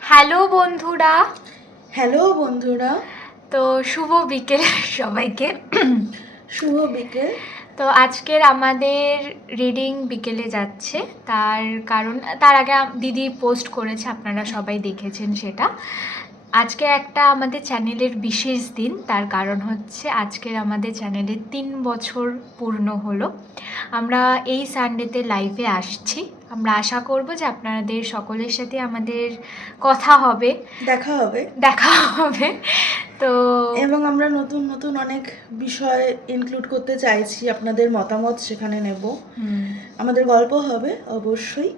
Hello বন্ধুরা। Hello বন্ধুরা। তো শুভ বিকেল সবাইকে। শুভ বিকেল। তো আজকের আমাদের রিডিং বিকেলে যাচ্ছে। তার কারণ তার আগে দিদি পোস্ট করেছে আপনারা সবাই দেখেছেন সেটা। আজকে একটা আমাদের চ্যানেলের বিশেষ দিন তার কারণ হচ্ছে আজকের আমাদের চ্যানেলের তিন বছর পূর্ণ হলো। আমরা এই সানডেতে লাইভে আসছি। আমরা আশা করব যে আপনাদের সকলের সাথে আমাদের কথা হবে। দেখা হবে। দেখা হবে। তো এবং আমরা নতুন নতুন অনেক বিষয় ইনক্লুড করতে চাইছি আপনাদের মতামত সেখানে নেব। আমাদের গল্প হবে অবশ্যই।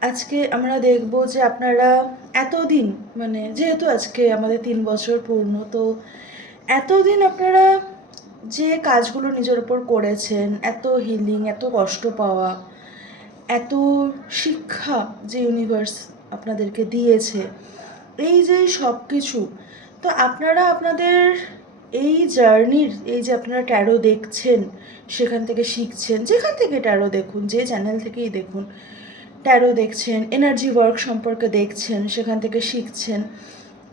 আজকে আমরা দেখব যে আপনারা এতদিন মানে যেহেতু আজকে আমাদের তিন বছর পূর্ণ তো এতদিন আপনারা যে কাজগুলো নিজের ওপর করেছেন এত হিলিং এত কষ্ট পাওয়া এত শিক্ষা যে ইউনিভার্স আপনাদেরকে দিয়েছে এই যে সব কিছু তো আপনারা আপনাদের এই জার্নির, এই যে আপনারা ট্যারো দেখছেন, সেখান থেকে শিখছেন, যেখান থেকে ট্যারো দেখুন, যে চ্যানেল থেকেই দেখুন ট্যারো দেখছেন এনার্জি ওয়ার্ক সম্পর্কে দেখছেন, সেখান থেকে শিখছেন।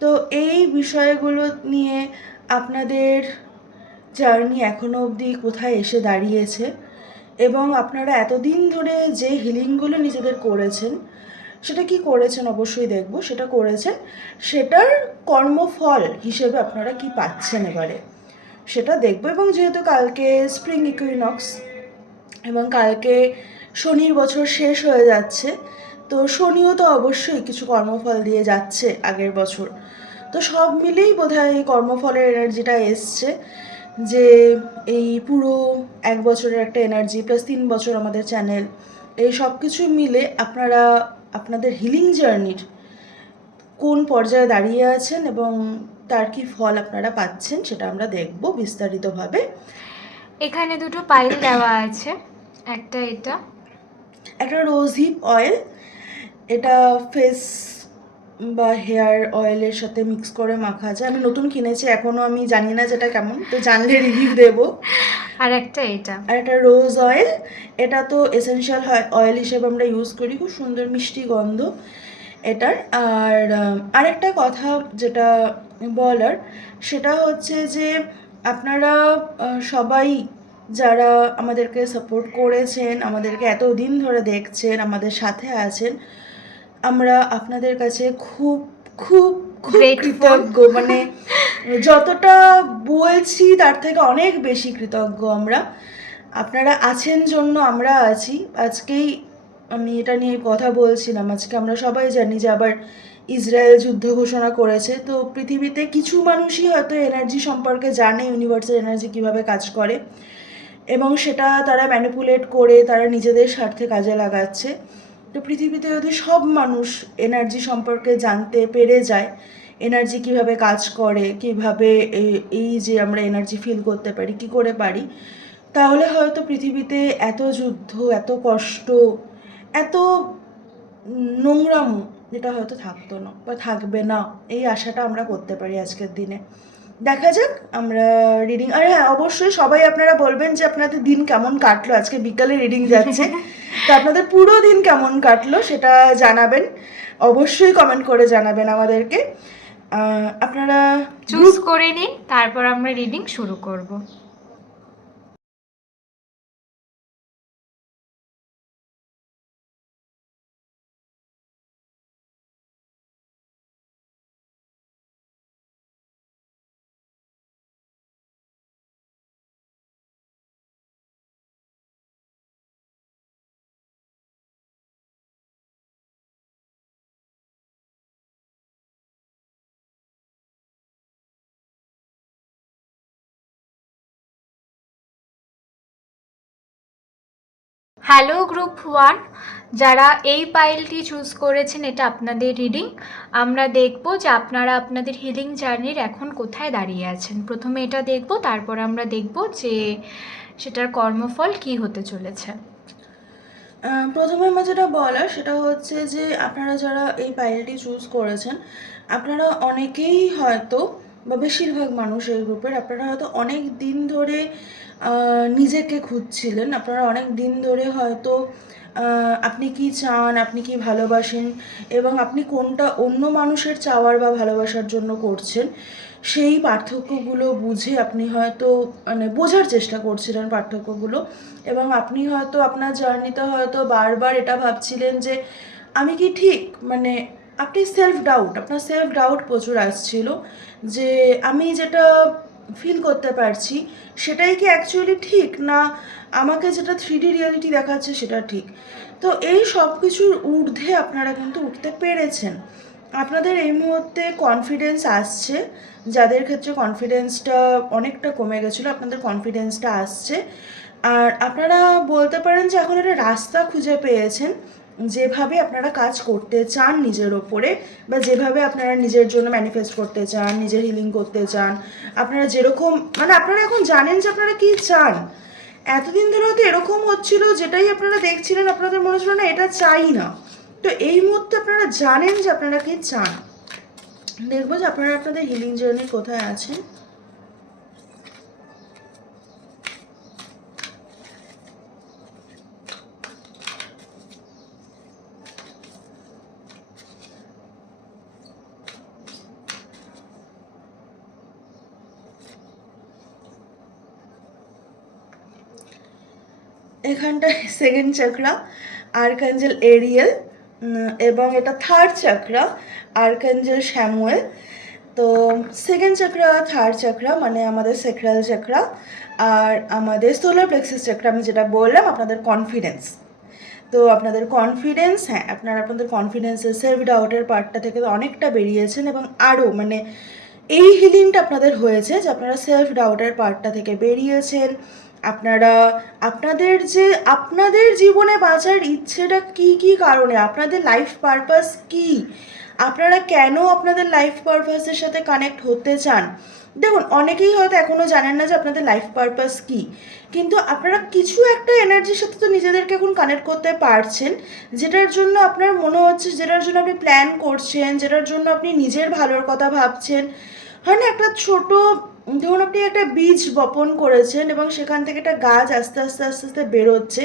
তো এই বিষয়গুলো নিয়ে আপনাদের জার্নি এখনও অবধি কোথায় এসে দাঁড়িয়েছে এবং আপনারা এতদিন ধরে যে হিলিংগুলো নিজেদের করেছেন সেটা কি করেছেন অবশ্যই দেখব, সেটা করেছেন। সেটার কর্মফল হিসেবে আপনারা কি পাচ্ছেন এবারে? সেটা দেখব এবং যেহেতু কালকে স্প্রিং ইকুইনক্স এবং কালকে শনির বছর শেষ হয়ে যাচ্ছে, তো শনিও তো অবশ্যই কিছু কর্মফল দিয়ে যাচ্ছে আগের বছর। তো সব মিলেই বোধহয় এই কর্মফলের এনার্জিটা এসছে যে এই পুরো এক বছরের একটা এনার্জি প্লাস তিন বছর আমাদের চ্যানেল এই সব কিছু মিলে আপনারা আপনাদের হিলিং জার্নির কোন পর্যায়ে দাঁড়িয়ে আছেন এবং তার কি ফল আপনারা পাচ্ছেন সেটা আমরা দেখব বিস্তারিতভাবে। এখানে দুটো পাইল দেওয়া আছে একটা এটা। একটা রোজ হিপ অয়েল এটা ফেস বা হেয়ার অয়েলের সাথে মিক্স করে মাখা যায়। আমি নতুন কিনেছি এখনও আমি জানি না যেটা কেমন তো জানলে রিভিউ দেবো। আর একটা এটা আর একটা রোজ অয়েল এটা তো এসেনশিয়াল অয়েল হিসেবে আমরা ইউজ করি, খুব সুন্দর মিষ্টি গন্ধ এটার আর আরেকটা কথা যেটা বলার, সেটা হচ্ছে যে আপনারা সবাই যারা আমাদেরকে সাপোর্ট করেছেন, আমাদেরকে এতদিন ধরে দেখছেন, আমাদের সাথে আছেন, আমরা আপনাদের কাছে খুব খুব. কৃতজ্ঞ মানে যতটা বলছি তার থেকে অনেক বেশি কৃতজ্ঞ আমরা। আপনারা আছেন জন্য আমরা আছি। আজকেই আমি এটা নিয়ে কথা বলছিলাম। আজকে আমরা সবাই জানি যে আবার ইসরায়েল যুদ্ধ ঘোষণা করেছে। তো পৃথিবীতে কিছু মানুষই হয়তো এনার্জি সম্পর্কে জানে ইউনিভার্সাল এনার্জি কীভাবে কাজ করে। এবং সেটা তারা ম্যানিপুলেট করে তারা নিজেদের স্বার্থে কাজে লাগাচ্ছে। তো পৃথিবীতে যদি সব মানুষ এনার্জি সম্পর্কে জানতে পেরে যায় এনার্জি কীভাবে কাজ করে, কীভাবে এই- যে আমরা এনার্জি ফিল করতে পারি, কি করে পারি, তাহলে হয়তো পৃথিবীতে এত যুদ্ধ, এত কষ্ট, এত নোংরাম যেটা হয়তো থাকতো না বা থাকবে না। এই আশাটা আমরা করতে পারি আজকের দিনে। দেখা যাক আমরা রিডিং আর হ্যাঁ অবশ্যই সবাই আপনারা বলবেন যে আপনাদের দিন কেমন কাটলো। আজকে বিকালে রিডিং যাচ্ছে। তো আপনাদের পুরো দিন কেমন কাটলো সেটা জানাবেন। অবশ্যই কমেন্ট করে জানাবেন আমাদেরকে। আপনারা চুজ করে নিন তারপর আমরা রিডিং শুরু করব। হ্যালো গ্রুপ ওয়ান যারা এই পাইলটি চুজ করেছেন, এটা আপনাদের রিডিং আমরা দেখব যে আপনারা আপনাদের হিলিং জার্নির এখন কোথায় দাঁড়িয়ে আছেন। প্রথমে এটা দেখব, তারপর আমরা দেখব যে সেটার কর্মফল কি হতে চলেছে। প্রথমে আমার যেটা বলার, সেটা হচ্ছে যে আপনারা যারা এই পাইলটি চুজ করেছেন, আপনারা অনেকেই হয়তো বা বেশিরভাগ মানুষ এই গ্রুপের আপনারা হয়তো অনেক দিন ধরে নিজেকে খুঁজছিলেন। আপনারা অনেক দিন ধরে হয়তো আপনি কি চান, আপনি কি ভালোবাসেন এবং আপনি কোনটা অন্য মানুষের চাওয়ার বা ভালোবাসার জন্য করছেন, সেই পার্থক্যগুলো বুঝে আপনি হয়তো মানে বোঝার চেষ্টা করছিলেন পার্থক্যগুলো এবং আপনি হয়তো আপনার জার্নিতে হয়তো বারবার এটা ভাবছিলেন যে, আমি কি ঠিক? মানে আপনি সেলফ ডাউট আপনার সেলফ ডাউট প্রচুর আসছিল যে, আমি যেটা ফিল করতে পারছি, সেটাই কি অ্যাকচুয়ালি ঠিক? না, আমাকে যেটা থ্রি ডি রিয়ালিটি দেখাচ্ছে সেটা ঠিক। তো এই সব কিছুর ঊর্ধ্বে আপনারা কিন্তু উঠতে পেরেছেন। আপনাদের এই মুহূর্তে কনফিডেন্স আসছে, যাদের ক্ষেত্রে কনফিডেন্সটা অনেকটা কমে গেছিল, আপনাদের কনফিডেন্সটা আসছে। আর আপনারা বলতে পারেন যে এখন একটা রাস্তা খুঁজে পেয়েছেন। যেভাবে আপনারা কাজ করতে চান নিজের ওপরে বা যেভাবে আপনারা নিজের জন্য ম্যানিফেস্ট করতে চান, নিজের হিলিং করতে চান, আপনারা যেরকম মানে আপনারা এখন জানেন যে আপনারা কি চান। এতদিন ধরে হয়তো এরকম হচ্ছিল যেটাই আপনারা দেখছিলেন, আপনাদের মনে হচ্ছিল না, এটা চাই না। তো এই মুহূর্তে আপনারা জানেন যে আপনারা কি চান। দেখব যে আপনারা আপনাদের হিলিং জার্নি কোথায় আছেন। এখানটায় সেকেন্ড চক্রা আর্কাঞ্জেল এরিয়েল এবং এটা থার্ড চক্রা আর্কাঞ্জেল শ্যামুয়েল তো সেকেন্ড চক্রা থার্ড চক্রা মানে আমাদের সেক্রাল চক্রা আর আমাদের সোলার প্লেক্সিস চক্রা আমি যেটা বললাম, আপনাদের কনফিডেন্স তো আপনাদের কনফিডেন্স হ্যাঁ আপনারা আপনাদের কনফিডেন্সের সেলফ ডাউটের পার্টটা থেকে অনেকটা বেরিয়েছেন এবং আরও মানে এই হিলিংটা আপনাদের হয়েছে যে আপনারা সেলফ ডাউটের পার্টটা থেকে বেরিয়েছেন। আপনারা, আপনাদের যে, আপনাদের জীবনে বাঁচার ইচ্ছেটা কি কি কারণে? আপনাদের লাইফ পারপাস কি? আপনারা কেন আপনাদের লাইফ পারপাসের সাথে কানেক্ট হতে চান? দেখুন, অনেকেই হয়তো এখনও জানেন না যে আপনাদের লাইফ পারপাস কি। কিন্তু আপনারা কিছু একটা এনার্জির সাথে তো নিজেদেরকে এখন কানেক্ট করতে পারছেন, যেটার জন্য আপনার মনে হচ্ছে, যেটার জন্য আপনি প্ল্যান করছেন, যেটার জন্য আপনি নিজের ভালোর কথা ভাবছেন। হয় না, একটা ছোট ধরুন আপনি একটা বীজ বপন করেছেন এবং সেখান থেকে একটা গাছ আস্তে আস্তে আস্তে আস্তে বেরোচ্ছে,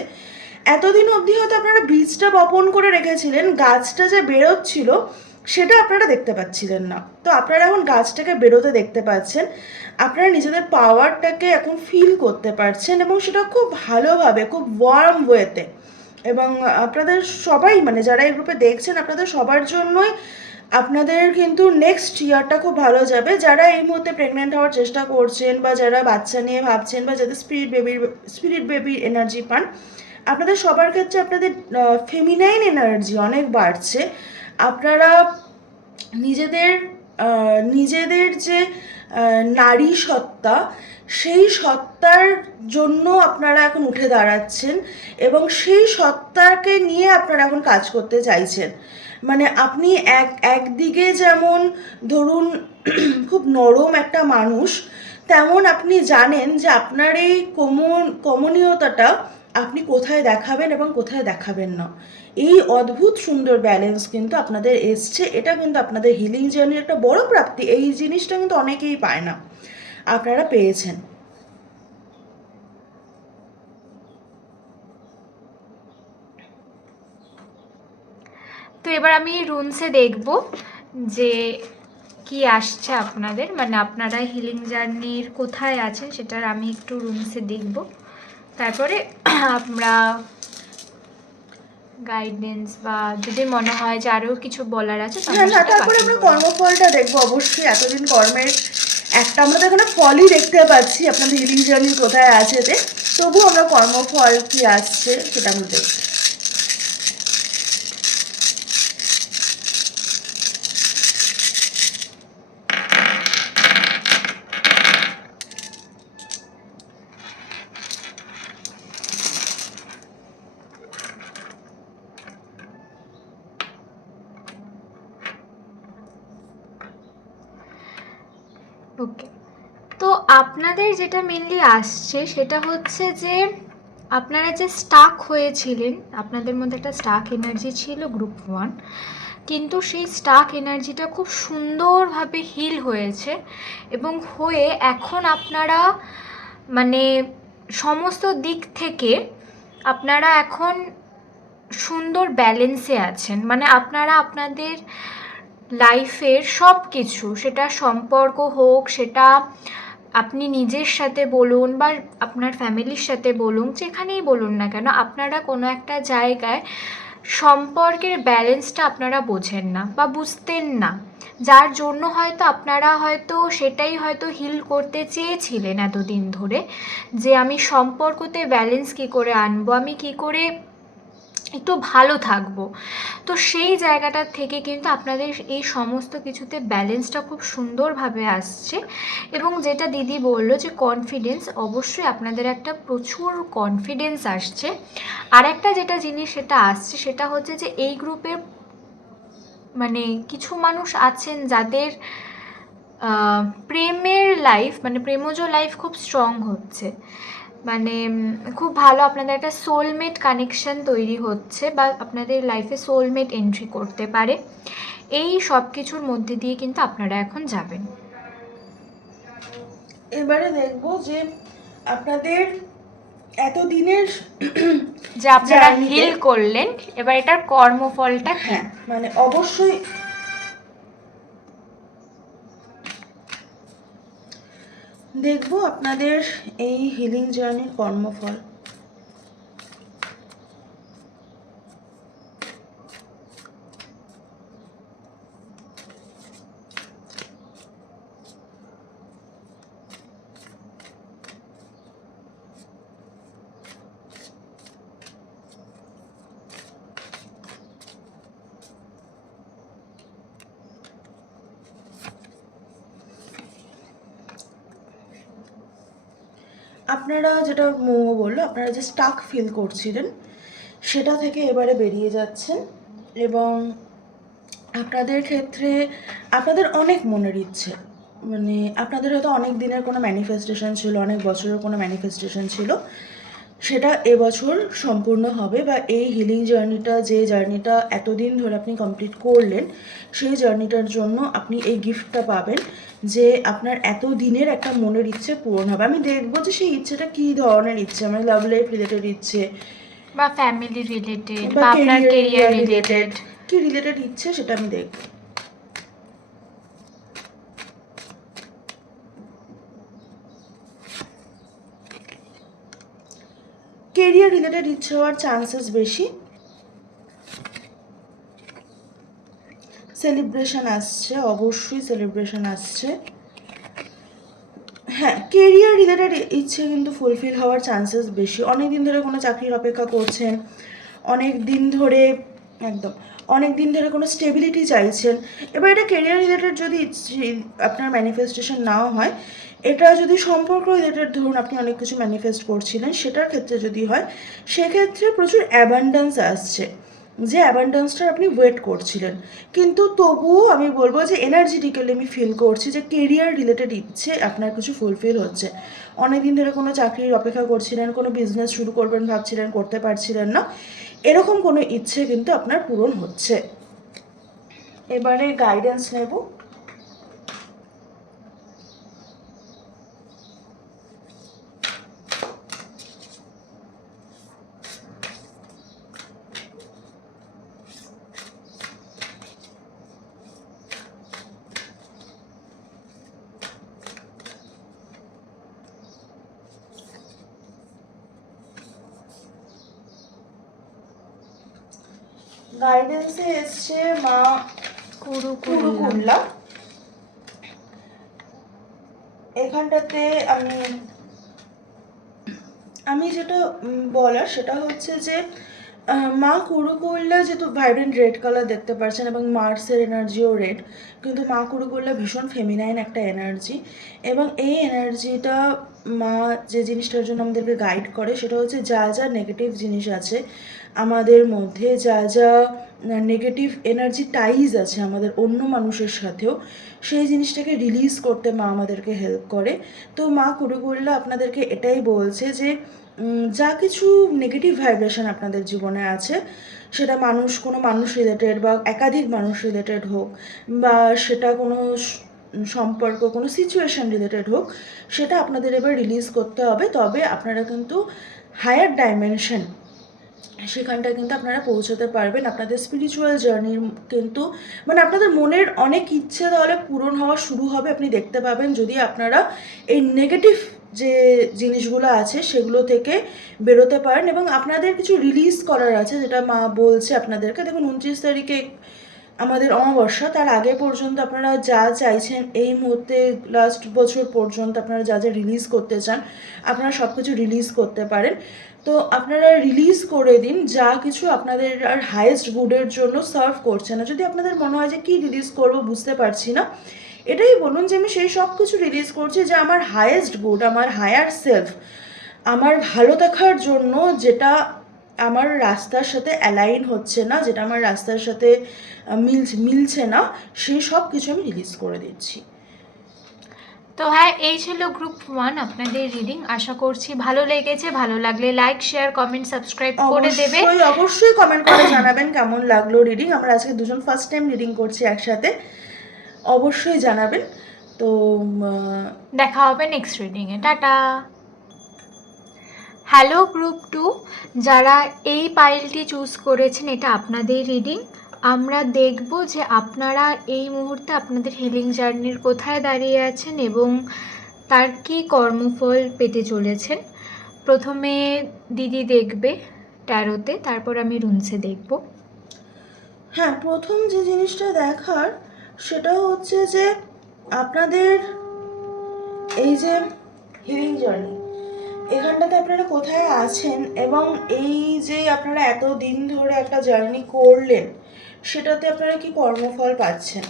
এতদিন অবধি হয়তো আপনারা বীজটা বপন করে রেখেছিলেন, গাছটা যে বেরোচ্ছিল সেটা আপনারা দেখতে পাচ্ছিলেন না। তো আপনারা এখন গাছটাকে বেরোতে দেখতে পাচ্ছেন, আপনারা নিজেদের পাওয়ারটাকে এখন ফিল করতে পারছেন এবং সেটা খুব ভালোভাবে, খুব ওয়ার্ম ওয়েতে এবং আপনাদের সবাই মানে যারা এই গ্রুপে দেখছেন, আপনাদের সবার জন্যই আপনাদের কিন্তু নেক্সট ইয়ারটা খুব ভালো যাবে। যারা এই মুহূর্তে প্রেগনেন্ট হওয়ার চেষ্টা করছেন বা যারা বাচ্চা নিয়ে ভাবছেন বা যাদের স্পিরিট বেবির স্পিরিট বেবির এনার্জি পান, আপনাদের সবার ক্ষেত্রে আপনাদের ফেমিনাইন এনার্জি অনেক বাড়ছে। আপনারা নিজেদের নিজেদের যে নারী সত্তা, সেই সত্তার জন্য আপনারা এখন উঠে দাঁড়াচ্ছেন এবং সেই সত্তাকে নিয়ে আপনারা এখন কাজ করতে চাইছেন। মানে আপনি এক, একদিকে যেমন ধরুন খুব নরম একটা মানুষ, তেমন আপনি জানেন যে আপনার এই কমন কমনীয়তাটা আপনি কোথায় দেখাবেন এবং কোথায় দেখাবেন না। এই অদ্ভুত সুন্দর ব্যালেন্স কিন্তু আপনাদের এসছে, এটা কিন্তু আপনাদের হিলিং জার্নির একটা বড় প্রাপ্তি, এই জিনিসটা কিন্তু অনেকেই পায় না। আপনারা পেয়েছেন। তো এবার আমি রুনসে দেখব যে কি আসছে আপনাদের। মানে আপনারা হিলিং জার্নির কোথায় আছেন সেটার আমি একটু রুমসে দেখব। তারপরে আমরা গাইডেন্স বা যদি মনে হয় যে আরও কিছু বলার আছে হ্যাঁ তারপরে আমরা কর্মফলটা দেখব অবশ্যই। এতদিন কর্মের একটা আমরা তো এখানে ফলই দেখতে পাচ্ছি আপনাদের হিলিং জার্নি কোথায় আছে তে। তবু আমরা কর্মফল কি আসছে সেটা আমরা দেখছি ওকে তো আপনাদের যেটা মেনলি আসছে সেটা হচ্ছে যে আপনারা যে স্টাক হয়েছিলেন, আপনাদের মধ্যে একটা স্টাক এনার্জি ছিল গ্রুপ ওয়ান কিন্তু সেই স্টাক এনার্জিটা খুব সুন্দরভাবে হিল হয়েছে এবং হয়ে এখন আপনারা মানে সমস্ত দিক থেকে আপনারা এখন সুন্দর ব্যালেন্সে আছেন। মানে আপনারা আপনাদের লাইফের সব কিছু সেটা সম্পর্ক হোক, সেটা আপনি নিজের সাথে বলুন বা আপনার ফ্যামিলির সাথে বলুন, যেখানেই বলুন না কেন, আপনারা কোনো একটা জায়গায় সম্পর্কের ব্যালেন্সটা আপনারা বোঝেন না বা বুঝতেন না। যার জন্য হয়তো আপনারা হয়তো সেটাই হয়তো হিল করতে চেয়েছিলেন এতদিন ধরে যে আমি সম্পর্কতে ব্যালেন্স কী করে আনব, আমি কী করে একটু ভালো থাকব। তো সেই জায়গাটার থেকে কিন্তু আপনাদের এই সমস্ত কিছুতে ব্যালেন্সটা খুব সুন্দরভাবে আসছে এবং যেটা দিদি বলল যে কনফিডেন্স অবশ্যই আপনাদের একটা প্রচুর কনফিডেন্স আসছে। আর একটা যেটা জিনিস সেটা আসছে সেটা হচ্ছে যে এই গ্রুপের মানে কিছু মানুষ আছেন যাদের প্রেমের লাইফ মানে প্রেমজ লাইফ খুব স্ট্রং হচ্ছে। মানে খুব ভালো আপনাদের একটা সোলমেট কানেকশন তৈরি হচ্ছে বা আপনাদের লাইফে সোলমেট এন্ট্রি করতে পারে। এই সব কিছুর মধ্যে দিয়ে কিন্তু আপনারা এখন যাবেন। এবারে দেখব যে আপনাদের এতদিনের যে আপনারা হিল করলেন এবার এটার কর্মফলটা হ্যাঁ মানে অবশ্যই দেখব আপনাদের এই হিলিং জার্নির কর্মফল আপনারা যেটা মোমো বলল, আপনারা যে স্টাক ফিল করছিলেন, সেটা থেকে এবারে বেরিয়ে যাচ্ছেন এবং আপনাদের ক্ষেত্রে আপনাদের অনেক মনের ইচ্ছে মানে আপনাদের হয়তো অনেক দিনের কোনো ম্যানিফেস্টেশন ছিল, অনেক বছরের কোনো ম্যানিফেস্টেশন ছিল সেটা এবছর সম্পূর্ণ হবে বা এই হিলিং জার্নিটা যে জার্নিটা এতদিন ধরে আপনি কমপ্লিট করলেন সেই জার্নিটার জন্য আপনি এই গিফটটা পাবেন যে আপনার এত দিনের একটা মনের ইচ্ছে পূরণ হবে। আমি দেখব যে সেই ইচ্ছেটা কী ধরনের ইচ্ছে মানে লাভ লাইফ রিলেটেড ইচ্ছে বা ফ্যামিলি রিলেটেড বা বা আপনার কেরিয়ার রিলেটেড কি রিলেটেড ইচ্ছে সেটা আমি দেখব। কেরিয়ার রিলেটেড ইচ্ছে হওয়ার চান্সেস বেশি। সেলিব্রেশন আসছে, অবশ্যই সেলিব্রেশন আসছে। হ্যাঁ কেরিয়ার রিলেটেড ইচ্ছে কিন্তু ফুলফিল হওয়ার চান্সেস বেশি। অনেক দিন ধরে কোনো চাকরির অপেক্ষা করছেন অনেক দিন ধরে একদম অনেক দিন ধরে কোনো স্টেবিলিটি চাইছেন। এবার এটা কেরিয়ার রিলেটেড যদি আপনার ম্যানিফেস্টেশন নাও হয় এটা যদি সম্পর্ক রিলেটেড ধরুন আপনি অনেক কিছু ম্যানিফেস্ট করছিলেন, সেটার ক্ষেত্রে যদি হয়, সেক্ষেত্রে প্রচুর অ্যাবান্ডেন্স আসছে, যে অ্যাবান্ডেন্সটার আপনি ওয়েট করছিলেন। কিন্তু তবুও আমি বলব যে এনার্জেটিক্যালি আমি ফিল করছি যে কেরিয়ার রিলেটেড ইচ্ছে আপনার কিছু ফুলফিল হচ্ছে। অনেক দিন ধরে কোনো চাকরির অপেক্ষা করছিলেন, কোনো বিজনেস শুরু করবেন, ভাবছিলেন, করতে পারছিলেন না, এরকম কোনো ইচ্ছে কিন্তু আপনার পূরণ হচ্ছে। এবারে গাইডেন্স নেব। গাইডেন্সে এসছে মা কুরু কুরু কুরু কুল্লা এখানটাতে আমি আমি যেটা বলার সেটা হচ্ছে যে মা কুরুকুল্লা যেহেতু ভাইব্রেন্ট রেড কালার দেখতে পাচ্ছেন এবং মার্সের এনার্জিও রেড কিন্তু মা কুরুকুল্লা ভীষণ ফেমিনাইন একটা এনার্জি এবং এই এনার্জিটা মা যে জিনিসটার জন্য আমাদেরকে গাইড করে, সেটা হচ্ছে যা যা নেগেটিভ জিনিস আছে আমাদের মধ্যে, যা যা নেগেটিভ এনার্জি টাইজ আছে আমাদের অন্য মানুষের সাথেও, সেই জিনিসটাকে রিলিজ করতে মা আমাদেরকে হেল্প করে। তো মা কুরুকুল্লা আপনাদেরকে এটাই বলছে যে যা কিছু নেগেটিভ ভাইব্রেশন আপনাদের জীবনে আছে, সেটা মানুষ, কোনো মানুষ রিলেটেড বা একাধিক মানুষ রিলেটেড হোক, বা সেটা কোনো সম্পর্ক, কোনো সিচুয়েশন রিলেটেড হোক, সেটা আপনাদের এবার রিলিজ করতে হবে। তবে আপনারা কিন্তু হায়ার ডাইমেনশন সেখানটায় কিন্তু আপনারা পৌঁছতে পারবেন। আপনাদের স্পিরিচুয়াল জার্নির কিন্তু মানে আপনাদের মনের অনেক ইচ্ছে তাহলে পূরণ হওয়া শুরু হবে, আপনি দেখতে পাবেন। যদি আপনারা এই নেগেটিভ যে জিনিসগুলো আছে, সেগুলো থেকে বেরোতে পারেন। এবং আপনাদের কিছু রিলিজ করার আছে, যেটা মা বলছে আপনাদেরকে। দেখুন, উনত্রিশ তারিখে আমাদের অমাবস্যা, তার আগে পর্যন্ত আপনারা যা চাইছেন, এই মুহূর্তে লাস্ট বছর পর্যন্ত আপনারা যা যা রিলিজ করতে চান, আপনারা সব কিছু রিলিজ করতে পারেন। তো আপনারা রিলিজ করে দিন, যা কিছু আপনাদের আর হায়েস্ট গুডের জন্য সার্ভ করছে না। যদি আপনাদের মনে হয় যে কী রিলিজ করব বুঝতে পারছি না, এটাই বলুন যে আমি সেই সব কিছু রিলিজ করছি যে আমার হায়েস্ট গুড আমার হায়ার সেলফ আমার ভালো দেখার জন্য যেটা আমার রাস্তার সাথে অ্যালাইন হচ্ছে না যেটা আমার রাস্তার সাথে মিল মিলছে না সেই সব কিছু আমি রিলিজ করে দিচ্ছি। তো হ্যাঁ এই ছিল গ্রুপ ওয়ান আপনাদের রিডিং আশা করছি ভালো লেগেছে ভালো লাগলে লাইক শেয়ার কমেন্ট সাবস্ক্রাইব করে দেবে অবশ্যই কমেন্ট করে জানাবেন কেমন লাগল রিডিং আমরা আজকে দুজন ফার্স্ট টাইম রিডিং করছি একসাথে অবশ্যই জানাবেন। তো দেখা হবে নেক্সট রিডিংয়ে টাটা! হ্যালো গ্রুপ টু যারা এই পাইলটি চুজ করেছেন, এটা আপনাদের রিডিং আমরা দেখব যে আপনারা এই মুহূর্তে আপনাদের হিলিং জার্নির কোথায় দাঁড়িয়ে আছেন এবং তার কি কর্মফল পেতে চলেছেন। প্রথমে দিদি দেখবে ট্যারোতে তারপর আমি রুনসে দেখব। হ্যাঁ প্রথম যে জিনিসটা দেখার, সেটা হচ্ছে যে আপনাদের এই যে হিলিং জার্নি এখানটাতে আপনারা কোথায় আছেন এবং এই যে আপনারা এত দিন ধরে একটা জার্নি করলেন, সেটাতে আপনারা কি কর্মফল পাচ্ছেন?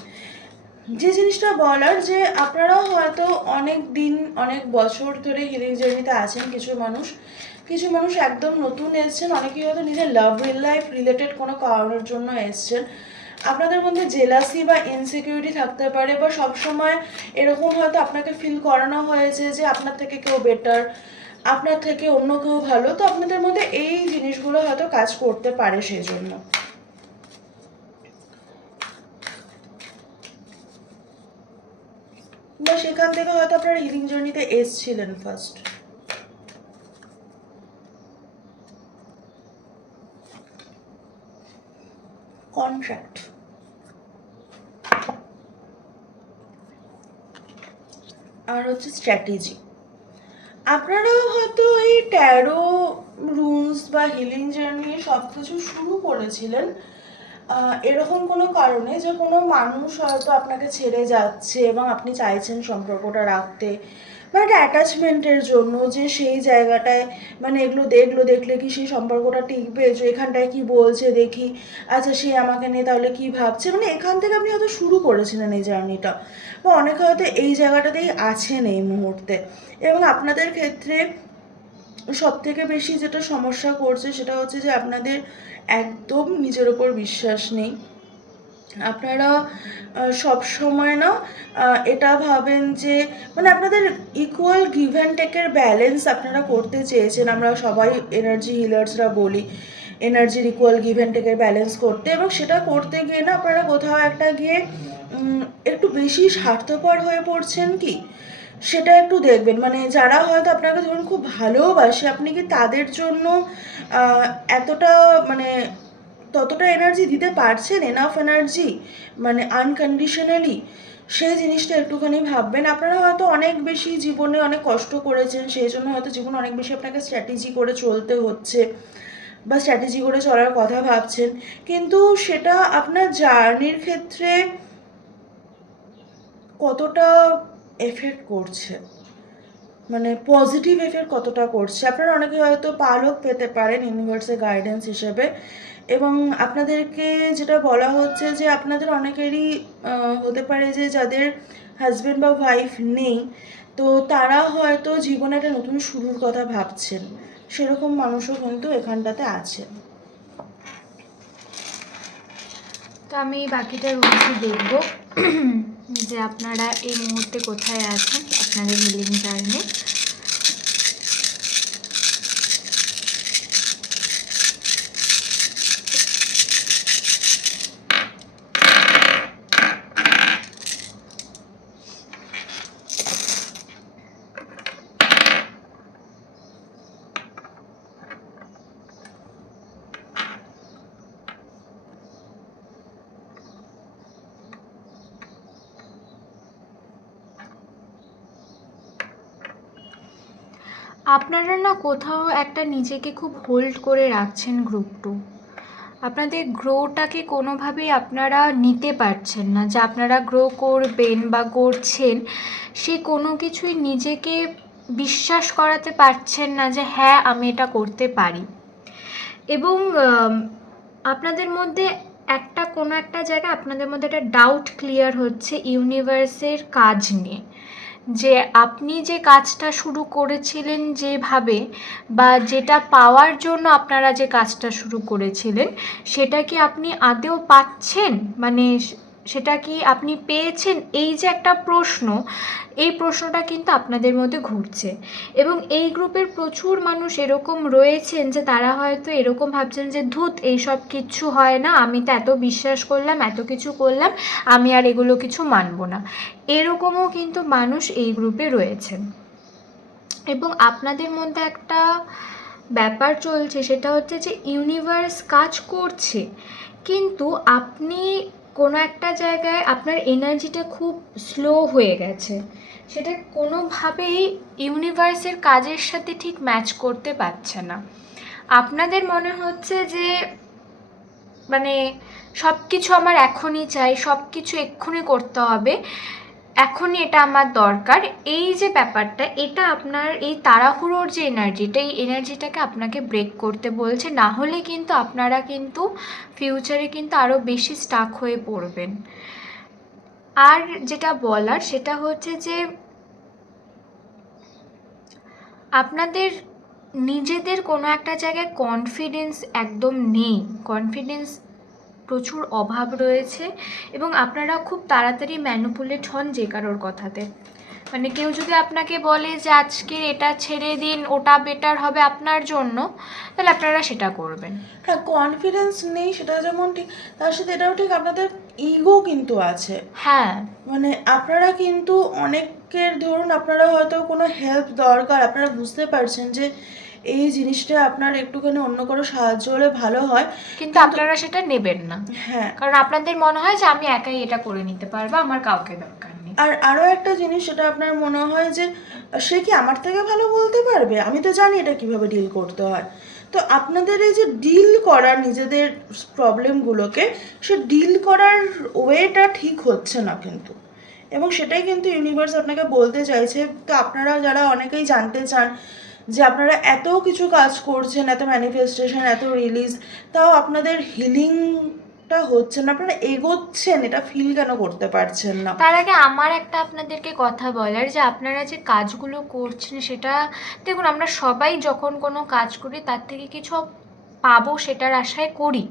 যে জিনিসটা বলার যে আপনারা হয়তো অনেক দিন, অনেক বছর ধরে হিলিং জার্নিতে আছেন কিছু মানুষ। কিছু মানুষ একদম নতুন এসছেন অনেকেই হয়তো নিজের লাভ লাইফ রিলেটেড কোনো কারণের জন্য এসছেন। আপনাদের মধ্যে জেলাসি বা ইনসিকিউরিটি থাকতে পারে বা সবসময় এরকম হয়তো আপনাকে ফিল করানো হয়েছে যে আপনার থেকে কেউ বেটার আপনার থেকে অন্য কেউ ভালো, তো আপনাদের মধ্যে এই জিনিসগুলো হয়তো কাজ করতে পারে সেই জন্য বা সেখান থেকে হয়তো আপনারা হিলিং জার্নিতে এসছিলেন ফার্স্ট কন্ট্রাক্ট আর হচ্ছে স্ট্র্যাটেজি আপনারা হয়তো এই ট্যারো রুলস বা হিলিং জার্নি সব কিছু শুরু করেছিলেন। এরকম কোনো কারণে যে কোনো মানুষ হয়তো আপনাকে ছেড়ে যাচ্ছে এবং আপনি চাইছেন সম্পর্কটা রাখতে। মানে একটা অ্যাটাচমেন্টের জন্য যে সেই জায়গাটায় মানে এগুলো এগুলো দেখলে কি সেই সম্পর্কটা টিকবে? যে এখানটায় কি বলছে, দেখি আচ্ছা সে আমাকে নিয়ে তাহলে কি ভাবছে? মানে এখান থেকে আপনি হয়তো শুরু করেছিলেন এই জার্নিটা। বা অনেকে হয়তো এই জায়গাটাতেই আছেন এই মুহূর্তে। এবং আপনাদের ক্ষেত্রে সব থেকে বেশি যেটা সমস্যা করছে সেটা হচ্ছে যে আপনাদের একদম নিজের ওপর বিশ্বাস নেই। আপনারা সব সময় না এটা ভাবেন যে মানে আপনাদের ইকুয়াল গিভ অ্যান্ড টেকের ব্যালেন্স আপনারা করতে চেয়েছেন, আমরা সবাই এনার্জি হিলার্সরা বলি এনার্জির ইকুয়াল গিভ অ্যান্ড টেকের ব্যালেন্স করতে, এবং সেটা করতে গিয়ে না আপনারা কোথাও একটা গিয়ে একটু বেশি স্বার্থপর হয়ে পড়ছেন কি? সেটা একটু দেখবেন মানে যারা হয়তো আপনাকে ধরুন খুব ভালোবাসে, আপনি কি তাদের জন্য এতটা মানে ততটা এনার্জি দিতে পারছেন এনাফ এনার্জি মানে আনকন্ডিশনালি সেই জিনিসটা একটুখানি ভাববেন। আপনারা হয়তো অনেক বেশি জীবনে অনেক কষ্ট করেছেন, সেই জন্য হয়তো জীবনে অনেক বেশি আপনাকে স্ট্র্যাটেজি করে চলতে হচ্ছে বা স্ট্র্যাটেজি করে চলার কথা ভাবছেন। কিন্তু সেটা আপনার জার্নির ক্ষেত্রে কতটা এফেক্ট করছে? মানে পজিটিভ এফেক্ট কতটা করছে? আপনারা অনেকে হয়তো পালক পেতে পারেন ইউনিভার্সের গাইডেন্স হিসেবে। এবং আপনাদেরকে যেটা বলা হচ্ছে যে আপনাদের অনেকেরই হতে পারে যে যাদের হাজব্যান্ড বা ওয়াইফ নেই, তো তারা হয়তো জীবনে একটা নতুন শুরুর কথা ভাবছেন। সেরকম মানুষও কিন্তু এখানটাতে আছে তো আমি বাকিটা রুলসই দেখব, যে আপনারা এই মুহূর্তে কোথায় আছেন, আপনাদের হিলিং জার্নি আপনারা না কোথাও একটা নিজেকে খুব হোল্ড করে রাখছেন গ্রুপ টু আপনাদের গ্রোটাকে কোনোভাবেই আপনারা নিতে পারছেন না। যে আপনারা গ্রো করবেন বা করছেন, সে কোনো কিছুই নিজেকে বিশ্বাস করাতে পারছেন না যে হ্যাঁ আমি এটা করতে পারি। এবং আপনাদের মধ্যে একটা কোনো একটা জায়গায় আপনাদের মধ্যে একটা ডাউট ক্লিয়ার হচ্ছে ইউনিভার্সের কাজ নিয়ে। যে আপনি যে কাজটা শুরু করেছিলেন যেভাবে বা যেটা পাওয়ার জন্য আপনারা যে কাজটা শুরু করেছিলেন, সেটা কি আপনি আদেও পাচ্ছেন? মানে সেটা কি আপনি পেয়েছেন? এই যে একটা প্রশ্ন, এই প্রশ্নটা কিন্তু আপনাদের মধ্যে ঘুরছে। এবং এই গ্রুপের প্রচুর মানুষ এরকম রয়েছেন যে তারা হয়তো এরকম ভাবছেন যে, ধুত, এইসব কিচ্ছু হয় না। আমি তো এত বিশ্বাস করলাম, এত কিছু করলাম, আমি আর এগুলো কিছু মানব না। এরকমও কিন্তু মানুষ এই গ্রুপে রয়েছেন। এবং আপনাদের মধ্যে একটা ব্যাপার চলছে, সেটা হচ্ছে যে, ইউনিভার্স কাজ করছে। কিন্তু আপনি কোনো একটা জায়গায় আপনার এনার্জিটা খুব স্লো হয়ে গেছে। সেটা কোনোভাবেই ইউনিভার্সের কাজের সাথে ঠিক ম্যাচ করতে পারছে না। আপনাদের মনে হচ্ছে যে মানে সব কিছু আমার এখনই চাই সব কিছু এক্ষুনি করতে হবে। এখনই এটা আমার দরকার। এই যে ব্যাপারটা, এটা আপনার এই তাড়াহুড়োর যে এনার্জিটা, এই এনার্জিটাকে আপনাকে ব্রেক করতে বলছে, না হলে কিন্তু আপনারা কিন্তু ফিউচারে কিন্তু আরও বেশি স্টাক হয়ে পড়বেন। আর যেটা বলার, সেটা হচ্ছে যে আপনাদের নিজেদের কোনো একটা জায়গায় কনফিডেন্স একদম নেই। কনফিডেন্স প্রচুর অভাব রয়েছে এবং আপনারা খুব তাড়াতাড়ি ম্যানুপুলেট হন যে কারোর কথাতে। মানে কেউ যদি আপনাকে বলে যে আজকে এটা ছেড়ে দিন ওটা বেটার হবে আপনার জন্য তাহলে আপনারা সেটা করবেন। হ্যাঁ কনফিডেন্স নেই সেটা যেমন ঠিক তার সাথে এটাও ঠিক আপনাদের ইগো কিন্তু আছে। হ্যাঁ। মানে আপনারা কিন্তু অনেকের ধরুন আপনারা হয়তো কোনো হেল্প দরকার আপনারা বুঝতে পারছেন যে এই জিনিসটা আপনার একটুখানি অন্য কারও সাহায্য হলে ভালো হয়। কিন্তু আপনারা সেটা নেবেন না। হ্যাঁ। কারণ আপনাদের মনে হয় যে আমি একাই এটা করে নিতে পারব আমার কাউকে দরকার নেই। আর আরও একটা জিনিস সেটা আপনার মনে হয় যে সে কি আমার থেকে ভালো বলতে পারবে? আমি তো জানি এটা কীভাবে ডিল করতে হয়। তো আপনাদের এই যে ডিল করার নিজেদের প্রবলেমগুলোকে সে ডিল করার ওয়েটা ঠিক হচ্ছে না কিন্তু। এবং সেটাই কিন্তু ইউনিভার্স আপনাকে বলতে চাইছে। তো আপনারা যারা অনেকেই জানতে চান যে আপনারা এত কিছু কাজ করছেন, এত ম্যানিফেস্টেশন এত রিলিজ তাও আপনাদের হিলিংটা হচ্ছে না। আপনারা এগোচ্ছেন, এটা ফিল কেন করতে পারছেন না? তার আগে আমার একটা আপনাদেরকে কথা বলার, যে আপনারা যে কাজগুলো করছেন, সেটা দেখুন, আমরা সবাই যখন কোনো কাজ করি, তার থেকে কিছু পাবো সেটার আশায় করি।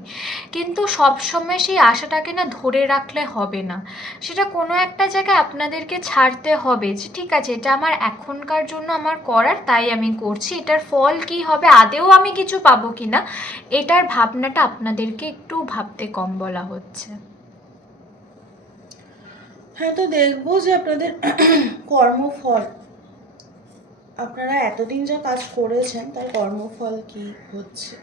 কিন্তু সব সময় সেই আশাটাকে না ধরে রাখলে হবে না। সেটা কোনো একটা জায়গায় আপনাদেরকে ছাড়তে হবে যে, ঠিক আছে, এটা আমার এখনকার জন্য আমার করার, তাই আমি করছি। এটার ফল কি হবে? আদেও আমি কিছু পাবো কি না? এটার ভাবনাটা আপনাদেরকে একটু ভাবতে কম বলা হচ্ছে। হ্যাঁ তো দেখব যে আপনাদের কর্মফল। আপনারা এতদিন যা কাজ করেছেন, তার কর্মফল কি হচ্ছে?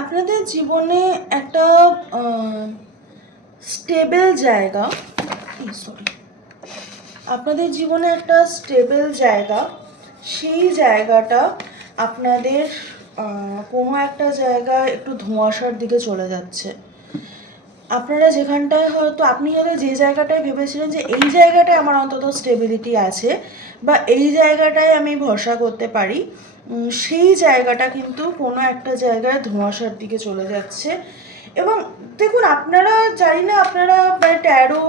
আপনাদের জীবনে একটা স্টেবল জায়গা সরি আপনাদের জীবনে একটা স্টেবল জায়গা, সেই জায়গাটা আপনাদের কোনো একটা জায়গা একটু ধোঁয়াশার দিকে চলে যাচ্ছে। আপনারা যেখানটায় হয়তো, আপনি হয়তো যে জায়গাটায় ভেবেছিলেন যে এই জায়গাটায় আমার অন্তত স্টেবিলিটি আছে, বা এই জায়গাটায় আমি ভরসা করতে পারি সেই জায়গাটা কিন্তু কোনো একটা জায়গায় ধোঁয়াশার দিকে চলে যাচ্ছে। এবং দেখুন, আপনারা জানি না, আপনারা মানে ট্যারো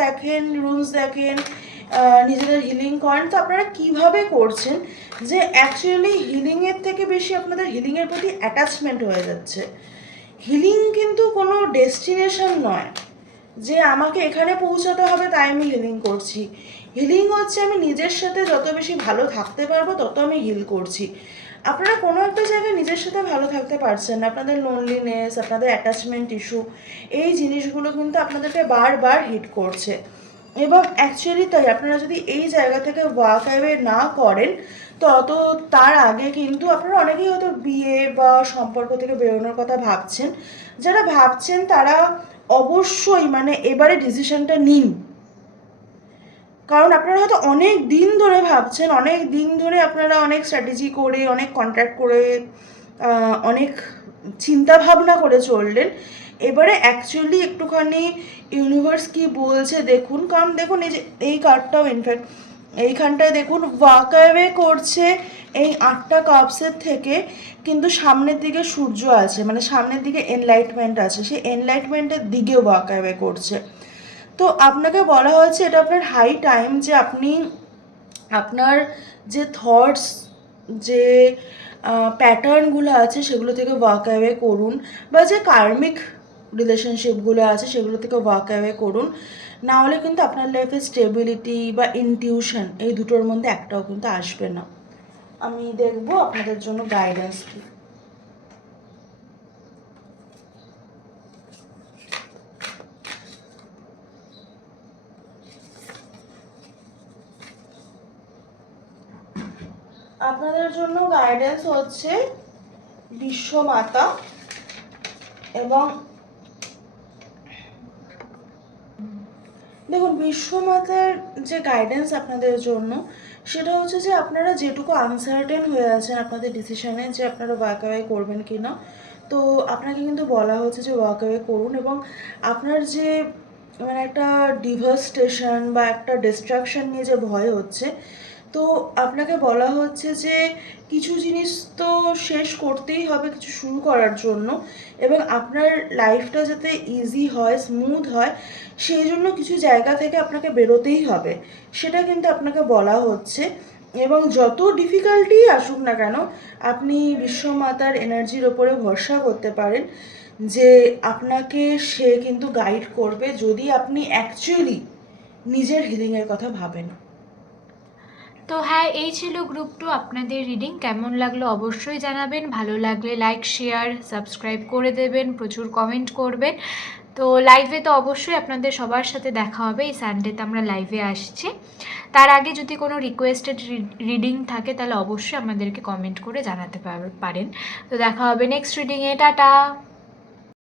দেখেন রুলস দেখেন নিজেদের হিলিং করেন। তো আপনারা কীভাবে করছেন যে অ্যাকচুয়ালি হিলিংয়ের থেকে বেশি আপনাদের হিলিংয়ের প্রতি অ্যাটাচমেন্ট হয়ে যাচ্ছে? হিলিং কিন্তু কোনো ডেস্টিনেশন নয়। যে আমাকে এখানে পৌঁছাতে হবে, তাই আমি হিলিং করছি। হিলিং হচ্ছে আমি নিজের সাথে যত বেশি ভালো থাকতে পারব, তত আমি হিল করছি। আপনারা কোনো একটা জায়গায় নিজের সাথে ভালো থাকতে পারছেন না, আপনাদের লোনলিনেস আপনাদের অ্যাটাচমেন্ট ইস্যু এই জিনিসগুলো কিন্তু আপনাদেরকে বারবার হিট করছে। এবং অ্যাকচুয়ালি তাই, আপনারা যদি এই জায়গা থেকে ওয়াক অ্যাওয়ে না করেন, তত তার আগে কিন্তু আপনারা অনেকেই হয়তো বিয়ে বা সম্পর্ক থেকে বেরোনোর কথা ভাবছেন। যারা ভাবছেন তারা অবশ্যই মানে এবারে ডিসিশনটা নিন। কারণ আপনারা হয়তো অনেক দিন ধরে ভাবছেন, অনেক দিন ধরে আপনারা অনেক স্ট্র্যাটেজি করে, অনেক কন্ট্যাক্ট করে অনেক চিন্তা ভাবনা করে চললেন। এবারে অ্যাকচুয়ালি একটুখানি ইউনিভার্স কি বলছে দেখুন। কারণ দেখুন এই যে, এই কার্ডটাও ইনফ্যাক্ট এইখানটায় দেখুন ওয়াক অ্যাওয়ে করছে এই আটটা কাপসের থেকে, কিন্তু সামনের দিকে সূর্য আছে মানে সামনের দিকে এনলাইটমেন্ট আছে। সেই এনলাইটমেন্টের দিকে ওয়াক অ্যাওয়ে করছে। তো আপনাকে বলা হয়েছে এটা আপনার হাই টাইম যে আপনি আপনার যে থটস যে প্যাটার্নগুলো আছে সেগুলো থেকে ওয়াক অ্যাওয়ে করুন বা যে কার্মিক রিলেশনশিপগুলো আছে সেগুলো থেকে ওয়াক অ্যাওয়ে করুন। না হলে কিন্তু আপনার লাইফে স্টেবিলিটি বা ইনটিউশন এই দুটোর মধ্যে একটাও কিন্তু আসবে না। আমি দেখব আপনাদের জন্য গাইডেন্স কি। আপনাদের জন্য গাইডেন্স হচ্ছে বিশ্বমাতা এবং দেখুন, বিশ্বমাতার যে গাইডেন্স আপনাদের জন্য, সেটা হচ্ছে যে আপনারা যেটুকু আনসার্টেন হয়ে আছেন আপনাদের ডিসিশানে যে আপনারা ওয়াক অ্যাওয়ে করবেন কি না তো আপনাকে কিন্তু বলা হচ্ছে যে ওয়াক অ্যাওয়ে করুন এবং আপনার যে মানে একটা ডিভাস্টেশন বা একটা ডিস্ট্রাকশন নিয়ে যে ভয় হচ্ছে তো আপনাকে বলা হচ্ছে যে কিছু জিনিস তো শেষ করতেই হবে কিছু শুরু করার জন্য এবং আপনার লাইফটা যাতে ইজি হয় স্মুথ হয়, সেই জন্য কিছু জায়গা থেকে আপনাকে বেরোতেই হবে। সেটা কিন্তু আপনাকে বলা হচ্ছে এবং যত ডিফিকাল্টি আসুক না কেন, আপনি বিশ্বমাতার এনার্জির ওপরে ভরসা করতে পারেন যে আপনাকে সে কিন্তু গাইড করবে যদি আপনি অ্যাকচুয়ালি নিজের হিলিংয়ের কথা ভাবেন। তো হ্যাঁ এই ছিল গ্রুপ টু আপনাদের রিডিং কেমন লাগল অবশ্যই জানাবেন। ভালো লাগলে লাইক শেয়ার সাবস্ক্রাইব করে দেবেন। প্রচুর কমেন্ট করবেন। তো লাইভে তো অবশ্যই আপনাদের সবার সাথে দেখা হবে। এই সানডেতে আমরা লাইভে আসছি। তার আগে যদি কোনো রিকোয়েস্টেড রিডিং থাকে, তাহলে অবশ্যই আমাদেরকে কমেন্ট করে জানাতে পার- পারেন। তো দেখা হবে নেক্সট রিডিংয়ে টাটা!